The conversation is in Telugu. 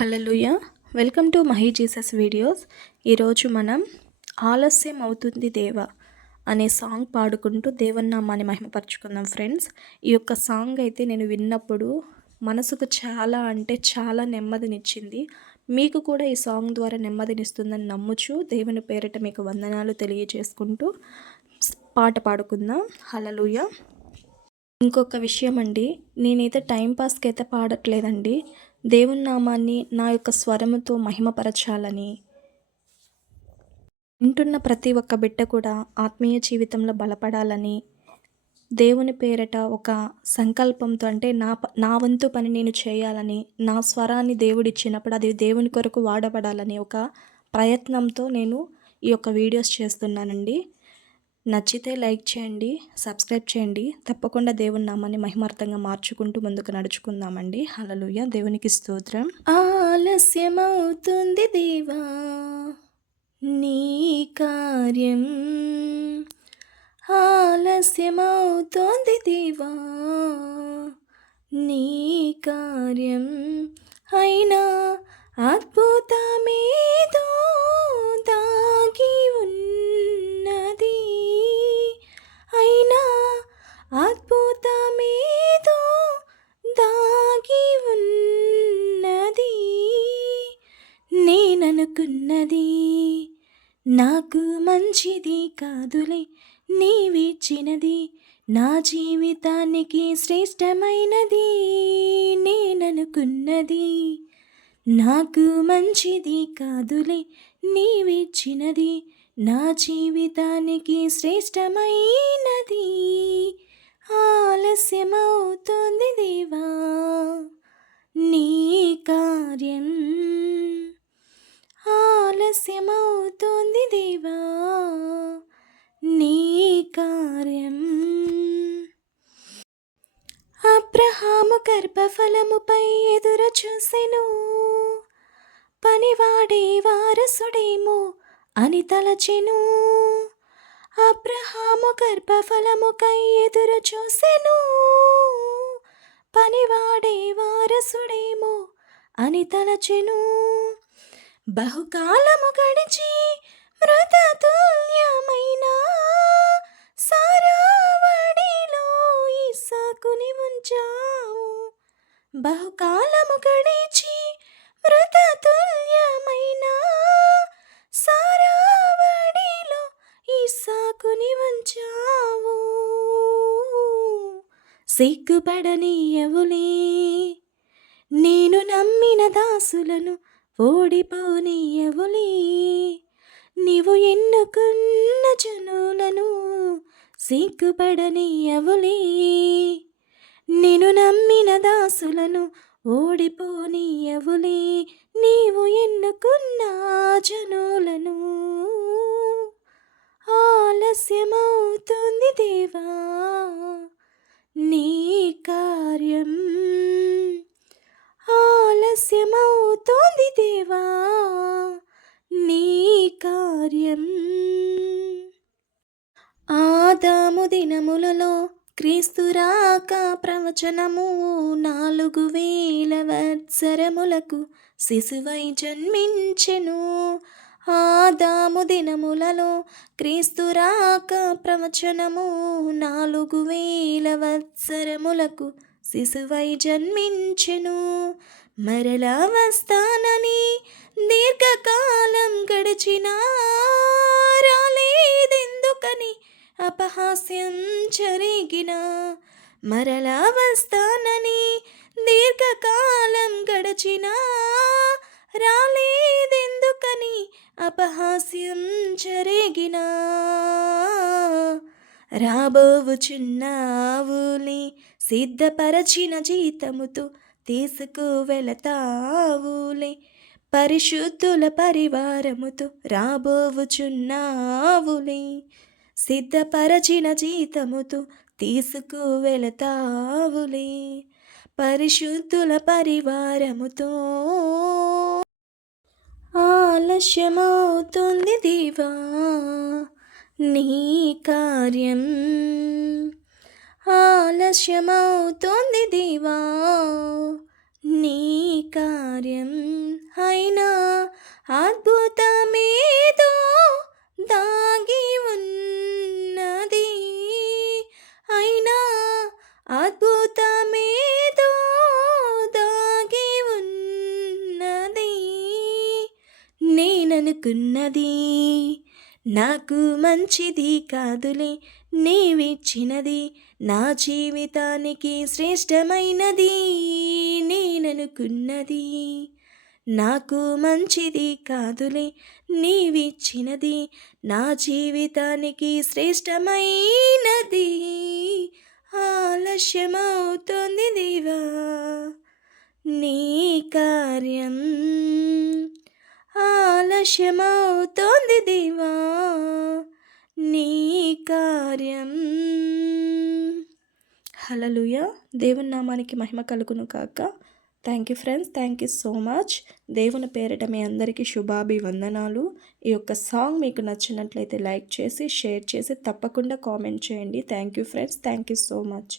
Hallelujah. Welcome to Mahi Jesus videos. ఈరోజు మనం ఆలస్యం అవుతుంది దేవా అనే సాంగ్ పాడుకుంటూ దేవన్నామాన్ని మహిమపరచుకుందాం ఫ్రెండ్స్. ఈ యొక్క సాంగ్ అయితే నేను విన్నప్పుడు మనసుకు చాలా అంటే చాలా నెమ్మదినిచ్చింది. మీకు కూడా ఈ సాంగ్ ద్వారా నెమ్మదినిస్తుందని నమ్ముచు దేవుని పేరిట మీకు వందనాలు తెలియజేసుకుంటూ పాట పాడుకుందాం. హలలుయ ఇంకొక విషయం అండి నేనైతే టైంపాస్కి అయితే పాడట్లేదండి. దేవుని నామాన్ని నా యొక్క స్వరముతో మహిమపరచాలని. వింటున్న ప్రతి ఒక్క బిడ్డ కూడా ఆత్మీయ జీవితంలో బలపడాలని. దేవుని పేరట ఒక సంకల్పంతో అంటే నా ప- నా వంతు పని నేను చేయాలని నా స్వరాన్ని దేవుడిచ్చినప్పుడు అది దేవుని కొరకు వాడబడాలని ఒక ప్రయత్నంతో నేను ఈ యొక్క వీడియోస్ చేస్తున్నానండి. నచ్చితే లైక్ చేయండి సబ్స్క్రైబ్ చేయండి. తప్పకుండా దేవుని నామాన్ని మహిమార్థంగా మార్చుకుంటూ ముందుకు నడుచుకుందామండి. హల్లెలూయా. దేవునికి స్తోత్రం. ఆలస్యమవుతుంది దేవా నీ కార్యం. ఆలస్యమవుతోంది దేవా నీ కార్యం. అయినా అద్భుతమేదో ఉన్నది. నాకు మంచిది కాదులే నీవిచ్చినది. నా జీవితానికి శ్రేష్టమైనది నేననుకున్నది. నాకు మంచిది కాదులే నీవిచ్చినది. నా జీవితానికి శ్రేష్టమైనది. ఆలస్యమవుతోంది దేవా నీ కార్యం. ఆలస్యమవుతోంది దేవా నీ కార్యం. అబ్రహాము గర్భఫలముపై ఎదురు చూసెను. పనివాడే వారసుడేమో అని తలచెను. అబ్రహాము గర్భఫలముకై ఎదురు చూసెను. పనివాడే వారసుడేమో అని తలచెను. బహుకాలము గడిచి మృతతుల్యమైన సారావడిలో ఇసాకుని ఉంచావు. బహుకాలము గడిచి మృతతుల్యమైన సారావడిలో ఇసాకుని ఉంచావు. సిగ్గుపడనీయవులే నేను నమ్మిన దాసులను ఓడిపోనీయవులే నీవు ఎన్నుకున్న జనులను సిగ్గుపడనీయవులే నేను నమ్మిన దాసులను ఓడిపోనీయవులే నీవు ఎన్నుకున్న జనులను ఆలస్యమవుతుంది దేవా. నీ కార్యం ఆలస్యమవుతుంది దేవా నీ కార్యం. ఆదాము దినములలో క్రీస్తు రాక ప్రవచనము నాలుగు వేల వత్సరములకు శిశువై జన్మించెను. ఆదాము దినములలో క్రీస్తు రాక ప్రవచనము నాలుగు వేల వత్సరములకు శిశువై జన్మించెను. మరలా వస్తానని దీర్ఘకాలం గడిచినా రాలేదెందుకని అపహాస్యం జరిగిన మరలా వస్తానని దీర్ఘకాలం గడిచినా రాలేదెందుకని అపహాస్యం జరిగిన రాబోవుచున్నావులే సిద్ధపరచిన జీతముతో తీసుకు వెళతావులే. పరిశుద్ధుల పరివారముతో రాబోవుచున్నావులే. సిద్ధపరచిన జీతముతో తీసుకు వెళతావులే. పరిశుద్ధుల పరివారముతో ఆలస్యమవుతుంది దివా. నీ కార్యం ఆలస్యమవుతోంది దేవా. నీ కార్యం అయినా అద్భుతమేదో దాగి ఉన్నది. అయినా అద్భుతమేదో దాగి ఉన్నది. నేననుకున్నది నాకు మంచిది కాదులే నీవిచ్చినది నా జీవితానికి శ్రేష్టమైనది నేననుకున్నది. నాకు మంచిది కాదులే నీవిచ్చినది నా జీవితానికి శ్రేష్టమైనది. ఆలస్యమవుతోంది దేవా నీ కార్యం. ఆలస్యమవుతోంది దేవా నీ కార్యం. హలలుయ దేవుని నామానికి మహిమ కలుగును కాక. Thank you friends thank you so much దేవుని పేరిట మీ అందరికీ శుభాభివందనాలు. ఈ యొక్క సాంగ్ మీకు నచ్చినట్లయితే లైక్ చేసి షేర్ చేసి తప్పకుండా కామెంట్ చేయండి. Thank you friends thank you so much